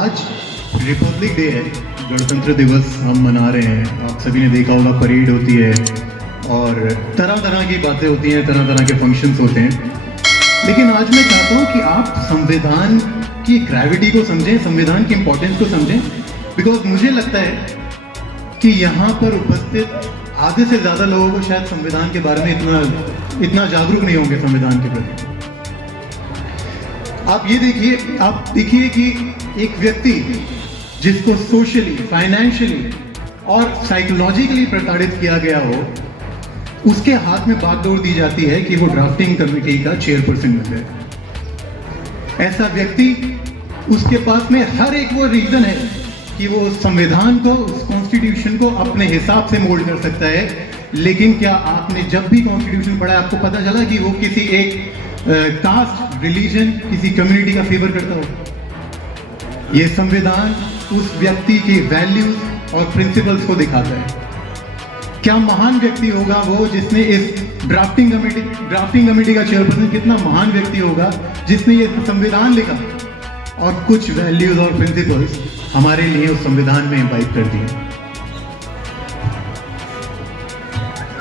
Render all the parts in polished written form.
आज Republic day है, गणतंत्र दिवस हम मना रहे हैं। आप सभी ने देखा होगा परेड होती है और तरह तरह की बातें होती हैं, तरह तरह के फंक्शंस होते हैं। लेकिन आज मैं चाहता हूँ कि आप संविधान की ग्रेविटी को समझें, संविधान की इम्पोर्टेंस को समझें। बिकॉज मुझे लगता है कि यहाँ पर उपस्थित आधे से ज़्यादा लोगों को शायद संविधान के बारे में इतना जागरूक नहीं होंगे संविधान के प्रति। आप देखिए कि एक व्यक्ति जिसको सोशली, फाइनेंशियली और साइकोलॉजिकली प्रताड़ित किया गया हो, उसके हाथ में बागडोर दी जाती है कि वो ड्राफ्टिंग कमेटी का चेयरपर्सन बन जाए। ऐसा व्यक्ति, उसके पास में हर एक वो रीजन है कि वो संविधान को, उस कॉन्स्टिट्यूशन को अपने हिसाब से मोल्ड कर सकता है। लेकिन क्या आपने जब भी कॉन्स्टिट्यूशन पढ़ा, आपको पता चला कि वो किसी एक कास्ट, रिलीजन, किसी कम्युनिटी का फेवर करता हो? ये संविधान उस व्यक्ति की वैल्यूज और प्रिंसिपल्स को दिखाता है। क्या महान व्यक्ति होगा वो जिसने इस ड्राफ्टिंग कमेटी का चेयरपर्सन, कितना महान व्यक्ति होगा जिसने ये संविधान लिखा और कुछ वैल्यूज और प्रिंसिपल्स हमारे लिए उस संविधान में इम्बाइब कर दिए।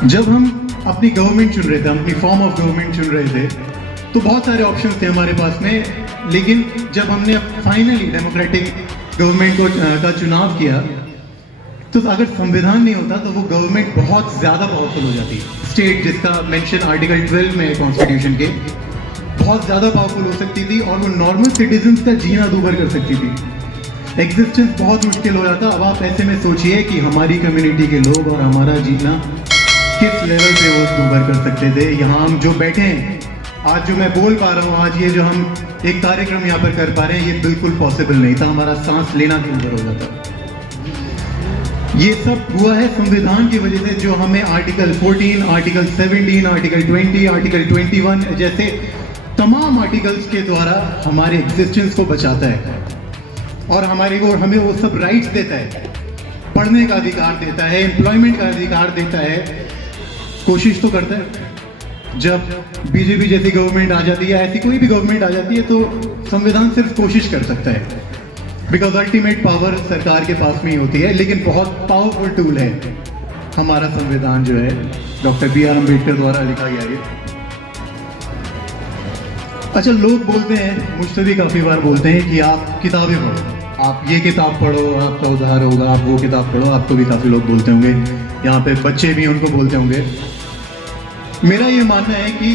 जब हम अपनी गवर्नमेंट चुन रहे थे, अपनी फॉर्म ऑफ गवर्नमेंट चुन रहे थे, तो बहुत सारे ऑप्शंस थे हमारे पास में। लेकिन जब हमने फाइनली डेमोक्रेटिक गवर्नमेंट का चुनाव किया, तो अगर संविधान नहीं होता तो वो गवर्नमेंट बहुत ज्यादा पावरफुल हो जाती। स्टेट, जिसका मेंशन आर्टिकल 12 में कॉन्स्टिट्यूशन के, बहुत ज्यादा पावरफुल हो सकती थी और वो नॉर्मल सिटीजन्स का जीना दूभर कर सकती थी। एग्जिस्टेंस बहुत मुश्किल हो जाता। अब आप ऐसे में सोचिए कि हमारी कम्युनिटी के लोग और हमारा जीना किस लेवल पे वो दूभर कर सकते थे। यहाँ हम जो बैठे हैं, आज जो मैं बोल पा रहा हूँ, आज ये जो हम एक कार्यक्रम यहाँ पर कर पा रहे हैं, ये बिल्कुल पॉसिबल नहीं था। हमारा सांस लेना दूभर हो जाता। ये सब हुआ है संविधान की वजह से, जो हमें आर्टिकल 14, आर्टिकल 17, आर्टिकल 20, आर्टिकल 21 जैसे तमाम आर्टिकल्स के द्वारा हमारे एग्जिस्टेंस को बचाता है और हमें वो सब राइट्स देता है। पढ़ने का अधिकार देता है, एम्प्लॉयमेंट का अधिकार देता है। कोशिश तो करता है। जब बीजेपी जैसी गवर्नमेंट आ जाती है, ऐसी कोई भी गवर्नमेंट आ जाती है, तो संविधान सिर्फ कोशिश कर सकता है। बिकॉज अल्टीमेट पावर सरकार के पास में ही होती है। लेकिन बहुत पावरफुल टूल है हमारा संविधान, जो है डॉक्टर बी आर अम्बेडकर द्वारा लिखा गया है। अच्छा, लोग बोलते हैं, मुझसे भी काफी बार बोलते हैं कि आप किताबें पढ़ो, आप ये किताब पढ़ो, आपका उद्धार होगा, आप वो किताब पढ़ो। आपको भी काफी लोग बोलते होंगे, यहाँ पे बच्चे भी उनको बोलते होंगे। मेरा ये मानना है कि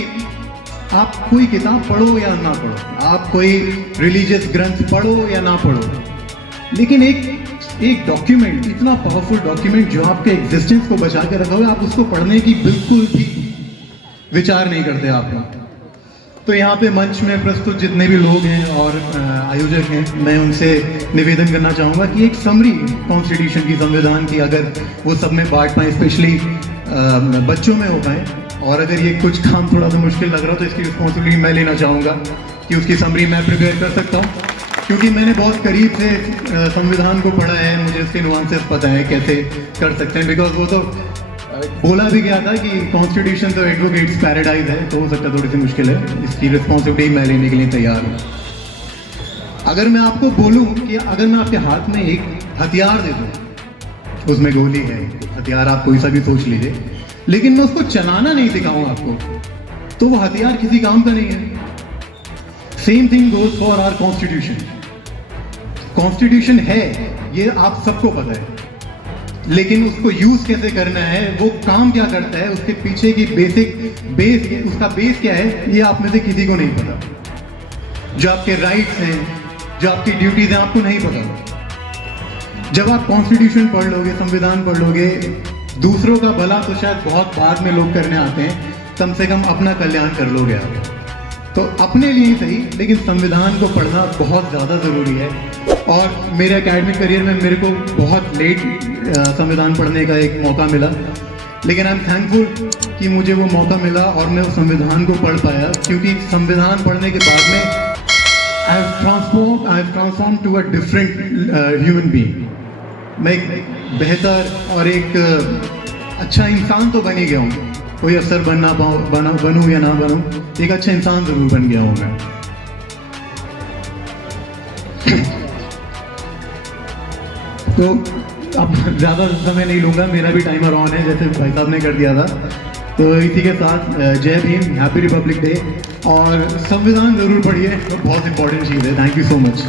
आप कोई किताब पढ़ो या ना पढ़ो, आप कोई रिलीजियस ग्रंथ पढ़ो या ना पढ़ो, लेकिन एक डॉक्यूमेंट, इतना पावरफुल डॉक्यूमेंट जो आपके एग्जिस्टेंस को बचा के रखा हुआ है, आप उसको पढ़ने की बिल्कुल भी विचार नहीं करते आप। तो यहाँ पे मंच में प्रस्तुत जितने भी लोग हैं और आयोजक हैं, मैं उनसे निवेदन करना चाहूँगा कि एक समरी कॉन्स्टिट्यूशन की, संविधान की, अगर वो सब में बांट पाएँ, स्पेशली बच्चों में हो पाए। और अगर ये कुछ काम थोड़ा सा मुश्किल लग रहा हो तो इसकी रिस्पॉन्सिबिलिटी मैं लेना चाहूँगा कि उसकी समरी मैं प्रिपेयर कर सकता हूँ, क्योंकि मैंने बहुत करीब से संविधान को पढ़ा है, मुझे उसके नुआंसेस पता है कैसे कर सकते हैं। बिकॉज वो तो बोला भी गया था कि कॉन्स्टिट्यूशन तो एडवोकेट्स पैराडाइज है, तो हो सकता है थोड़ी सी मुश्किल है। इसकी रिस्पॉन्सिबिलिटी मैं लेने के लिए तैयार हूँ। अगर मैं आपको बोलूँ कि अगर मैं आपके हाथ में एक हथियार दे दूँ, उसमें गोली है, हथियार आप कोई सा भी सोच लीजिए, लेकिन मैं उसको चलाना नहीं सिखाऊं आपको, तो वो हथियार किसी काम का नहीं है। Same thing goes for our constitution. Constitution है, ये आप सबको पता है, लेकिन उसको यूज कैसे करना है, वो काम क्या करता है, उसके पीछे की बेस, उसका बेस क्या है, ये आप में से किसी को नहीं पता। जो आपके राइट्स हैं, जो आपकी ड्यूटीज हैं, आपको नहीं पता। जब आप कॉन्स्टिट्यूशन पढ़ लोगे, संविधान पढ़ लोगे, दूसरों का भला तो शायद बहुत बाद में लोग करने आते हैं, कम से कम अपना कल्याण कर लोगे आप। तो अपने लिए ही सही, लेकिन संविधान को पढ़ना बहुत ज़्यादा ज़रूरी है। और मेरे एकेडमिक करियर में मेरे को बहुत लेट संविधान पढ़ने का एक मौका मिला, लेकिन आई एम थैंकफुल कि मुझे वो मौका मिला और मैं उस संविधान को पढ़ पाया। क्योंकि संविधान पढ़ने के बाद में I have transform to a different human being. मैं एक बेहतर और एक अच्छा इंसान तो बन ही गया हूँ। कोई अफसर बनूँ या ना बनूँ, एक अच्छा इंसान जरूर बन गया हूँ मैं। तो अब ज़्यादा समय नहीं लूँगा, मेरा भी टाइमर ऑन है जैसे भाई साहब ने कर दिया था। तो इसी के साथ जय भीम, हैप्पी रिपब्लिक डे, और संविधान ज़रूर पढ़िए, तो बहुत इंपॉर्टेंट चीज़ है। Thank you so much.